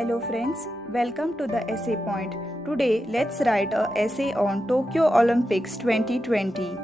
Hello friends, welcome to the Essay Point. Today let's write a essay on Tokyo Olympics 2020.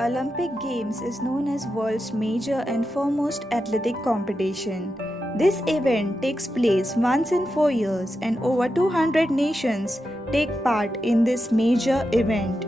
Olympic Games is known as world's major and foremost athletic competition. This event takes place once in 4 years and over 200 nations take part in this major event.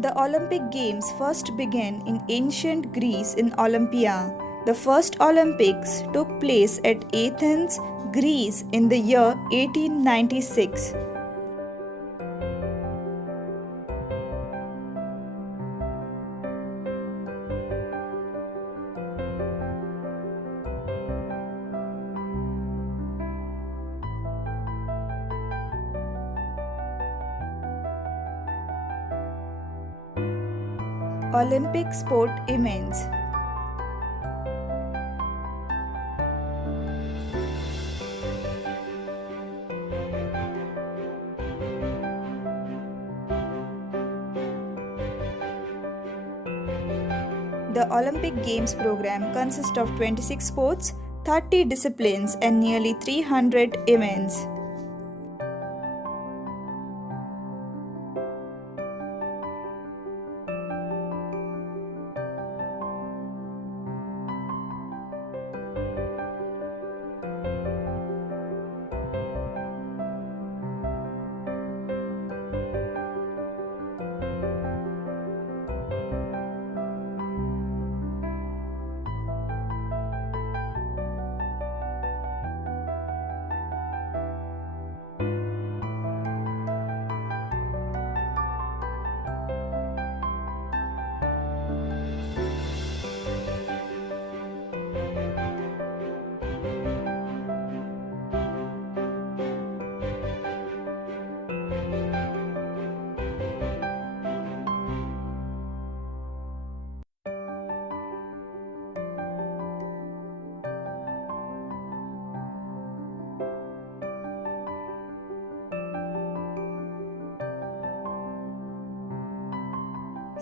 The Olympic Games first began in ancient Greece in Olympia. The first Olympics took place at Athens, Greece in the year 1896. Olympic sport events. The Olympic Games program consists of 26 sports, 30 disciplines, and nearly 300 events.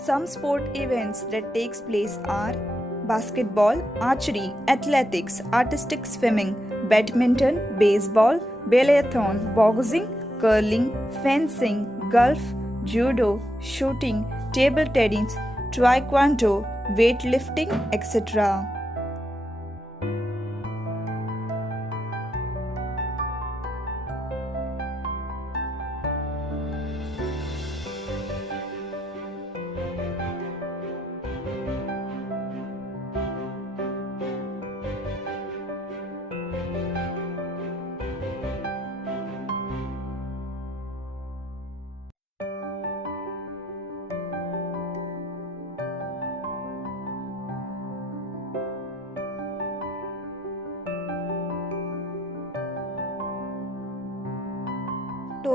Some sport events that takes place are basketball, archery, athletics, artistic swimming, badminton, baseball, biathlon, boxing, curling, fencing, golf, judo, shooting, table tennis, taekwondo, weightlifting, etc.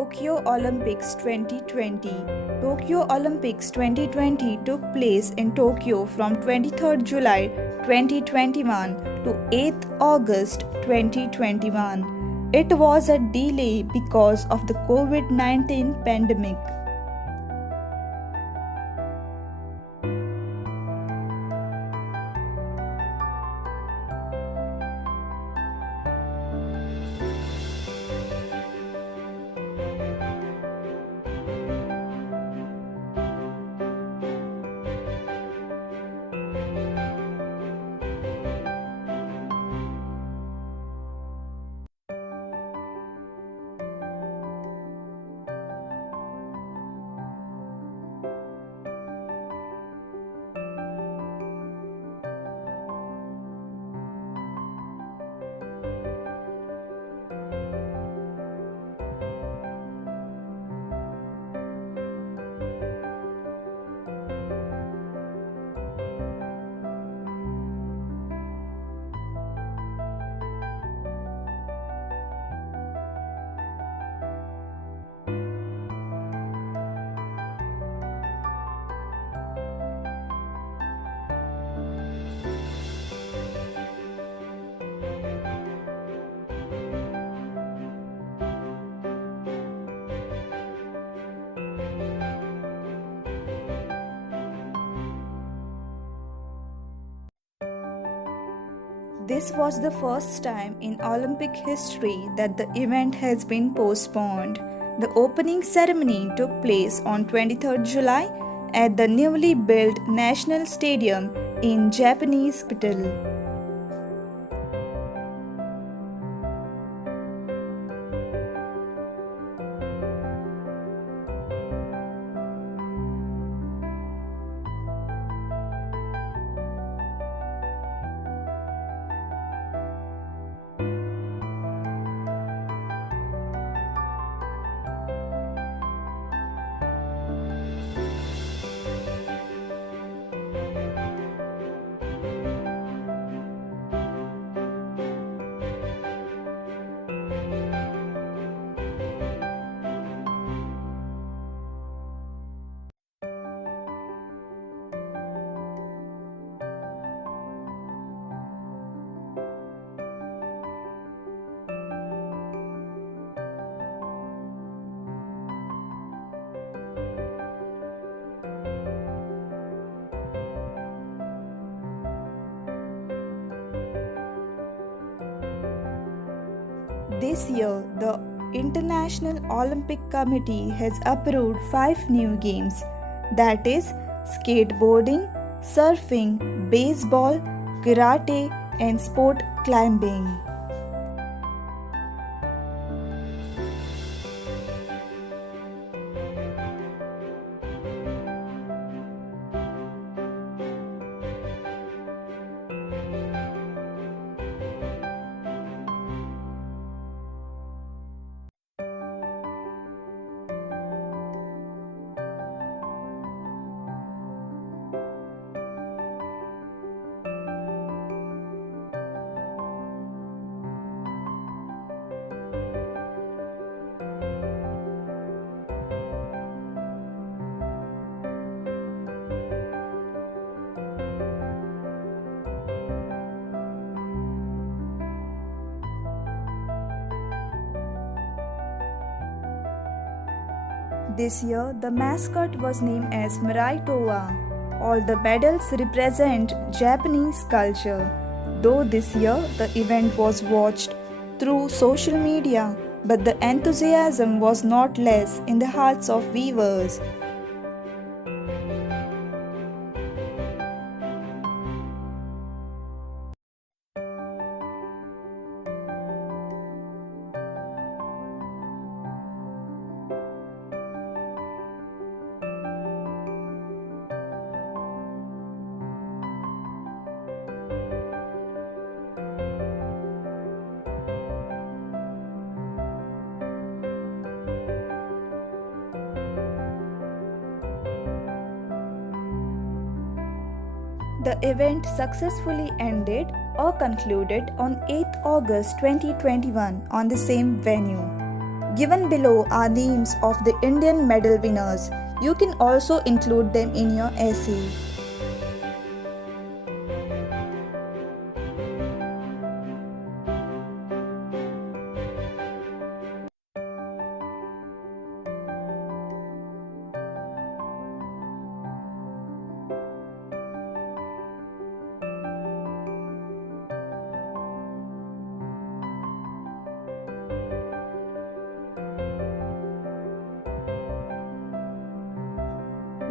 Tokyo Olympics 2020. Tokyo Olympics 2020 took place in Tokyo from 23rd July 2021 to 8th August 2021. It was a delay because of the COVID-19 pandemic. This was the first time in Olympic history that the event has been postponed. The opening ceremony took place on 23rd July at the newly built National Stadium in Japanese capital. This year, the International Olympic Committee has approved 5 new games, that is, skateboarding, surfing, baseball, karate, and sport climbing. This year, the mascot was named as Mirai Toa. All the medals represent Japanese culture. Though this year the event was watched through social media, but the enthusiasm was not less in the hearts of viewers. The event successfully ended or concluded on 8th August 2021 on the same venue. Given below are names of the Indian medal winners. You can also include them in your essay.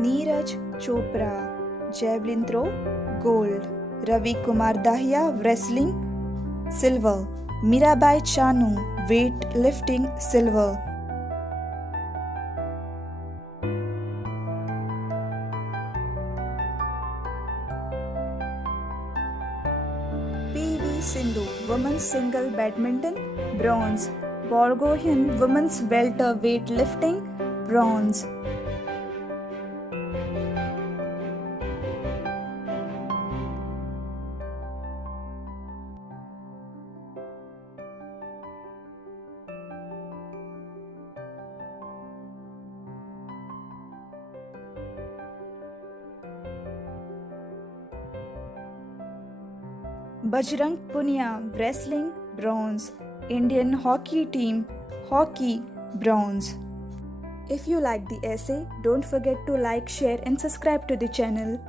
Neeraj Chopra, javelin throw, gold. Ravi Kumar Dahiya, wrestling, silver. Mirabai Chanu, weightlifting, silver. PV Sindhu, women's single badminton, bronze. Borgohain, women's welter weightlifting, bronze. Bajrang Punia, wrestling, bronze. Indian hockey team, hockey, bronze. If you like the essay, don't forget to like, share and subscribe to the channel.